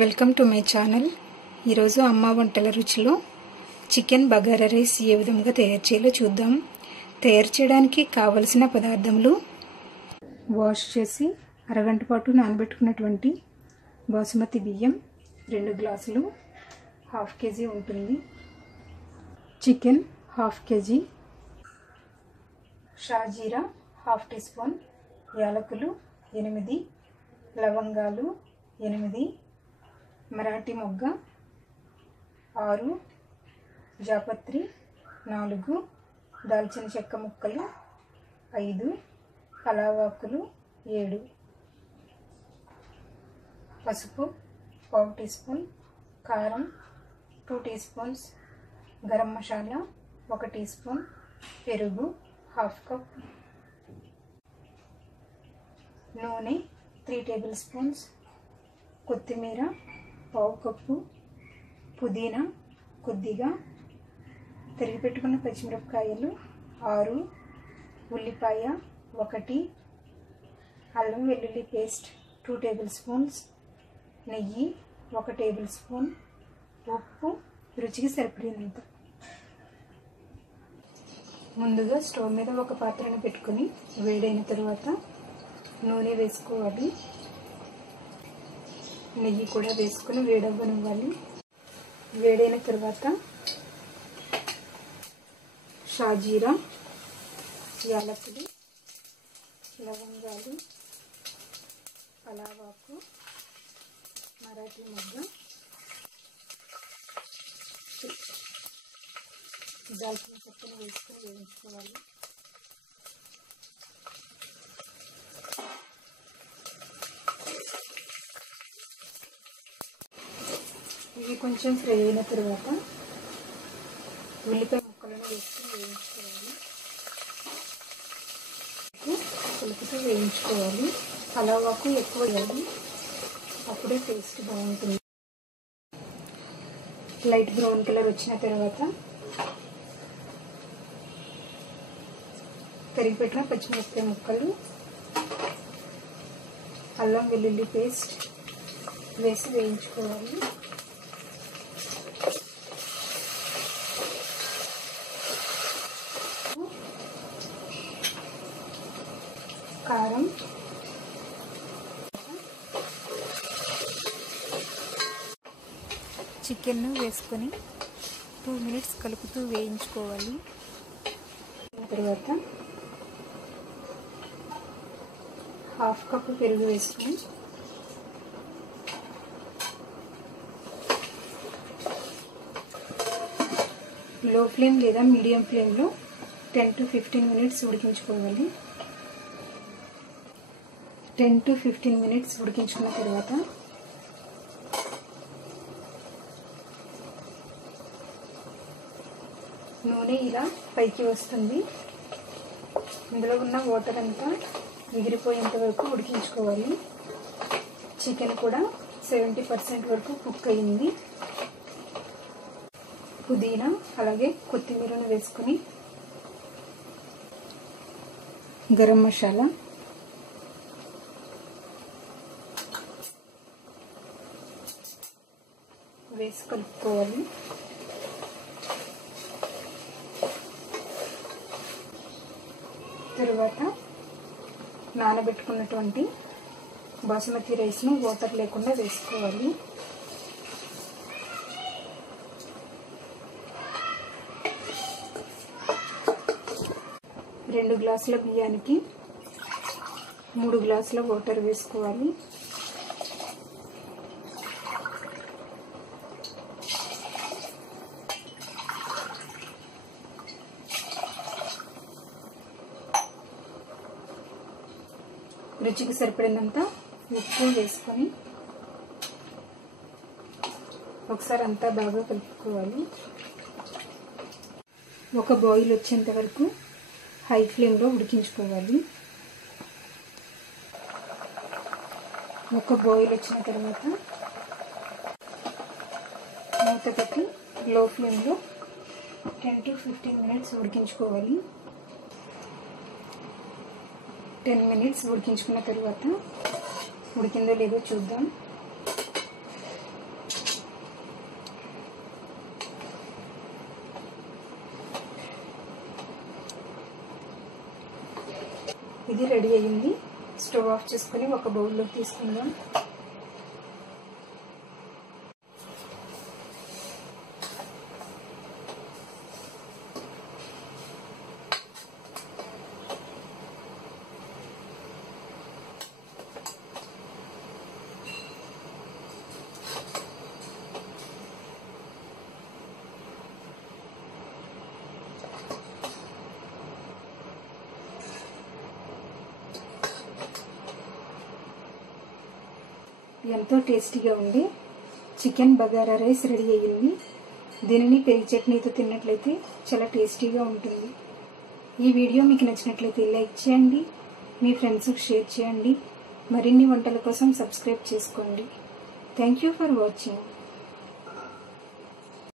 Welcome to my channel. ఈరోజు అమ్మ వంటల రుచిలో చికెన్ బగారా రైస్ ఏ విధంగా తయారు చేయాలో చూద్దాం. తయారు చేయడానికి కావలసిన పదార్థములు: వాష్ చేసి అరగంట పాటు నానబెట్టుకున్నటువంటి బాసుమతి బియ్యం 2 గ్లాసులు, 1/2 కేజీ ఉంటుంది. చికెన్ 1/2 కేజీ, షాజీరా 1/2 టీ స్పూన్, యాలకులు 8, లవంగాలు 8, మరాఠీ మొగ్గ 6, జాపత్రి 4, దాల్చిన చెక్క ముక్కలు 5, పలావాకులు 7, పసుపు 1/2 టీ స్పూన్, కారం 2 teaspoons, garam masala 1 teaspoon, పెరుగు 1/2 కప్, నూనె 3 టేబుల్ స్పూన్స్, కొత్తిమీర 1/2 కప్పు, పుదీనా కొద్దిగా, తరిగి పెట్టుకున్న పచ్చిమిరపకాయలు 6, ఉల్లిపాయ 1, అల్లం వెల్లుల్లి పేస్ట్ 2 టేబుల్ స్పూన్స్, నెయ్యి 1 టేబుల్ స్పూన్, ఉప్పు రుచికి సరిపడినంత. ముందుగా స్టవ్ మీద ఒక పాత్రను పెట్టుకొని వేడైన తర్వాత నూనె వేసుకోవాలి. నెయ్యి కూడా వేసుకొని వేడవ్వనివ్వాలి. వేడైన తర్వాత షాజీరా, యాలకులు, లవంగాలు, పలావాకు, మరాఠీ మొగ్గ, దాల్చిన చెక్కను వేసుకొని వేయించుకోవాలి. ఇవి కొంచెం ఫ్రై అయిన తర్వాత ఉల్లిపాయ ముక్కలను వేసుకొని వేయించుకోవాలి. కలుపుతూ వేయించుకోవాలి. పలావాకు ఎక్కువ వేయాలి, అప్పుడే టేస్ట్ బాగుంటుంది. లైట్ బ్రౌన్ కలర్ వచ్చిన తర్వాత తరిగి పెట్టిన పచ్చిమిరపకాయ ముక్కలు, అల్లం వెల్లుల్లి పేస్ట్ వేసి వేయించుకోవాలి. కారం, చికెన్ వేసుకొని 2 మినిట్స్ కలుపుతూ వేయించుకోవాలి. తర్వాత 1/2 కప్పు పెరుగు వేసుకొని లో ఫ్లేమ్ లేదా మీడియం ఫ్లేమ్లో 10 to 15 మినిట్స్ ఉడికించుకోవాలి. 10 to 15 మినిట్స్ ఉడికించుకున్న తర్వాత నూనె ఇలా పైకి వస్తుంది. ఇందులో ఉన్న వాటర్ అంతా ఎగిరిపోయేంత వరకు ఉడికించుకోవాలి. చికెన్ కూడా 70% వరకు కుక్ అయింది. పుదీనా అలాగే కొత్తిమీరను వేసుకొని గరం మసాలా, వేసి కలుపుకోవాలి. తరువాత నానబెట్టుకున్నటువంటి బాసుమతి రైస్ను వాటర్ లేకుండా వేసుకోవాలి. రెండు గ్లాసుల బియ్యానికి 3 గ్లాసుల వాటర్ వేసుకోవాలి. రుచికి సరిపడినంత ఉప్పు వేసుకొని ఒకసారి అంతా బాగా కలుపుకోవాలి. ఒక బాయిల్ వచ్చేంత వరకు హై ఫ్లేమ్లో ఉడికించుకోవాలి. ఒక బాయిల్ వచ్చిన తర్వాత మూత పెట్టి లో ఫ్లేమ్లో 10 to 15 మినిట్స్ ఉడికించుకోవాలి. 10 మినిట్స్ ఉడికించుకున్న తర్వాత ఉడికిందో లేదో చూద్దాం. ఇది రెడీ అయ్యింది. స్టవ్ ఆఫ్ చేసుకుని ఒక బౌల్లోకి తీసుకుందాం. ఎంతో టేస్టీగా ఉండి చికెన్ బగారా రైస్ రెడీ అయ్యింది. దీనిని పెరుగు చట్నీతో తిన్నట్లయితే చాలా టేస్టీగా ఉంటుంది. ఈ వీడియో మీకు నచ్చినట్లయితే లైక్ చేయండి, మీ ఫ్రెండ్స్కి షేర్ చేయండి. మరిన్ని వంటల కోసం సబ్స్క్రైబ్ చేసుకోండి. Thank you for watching.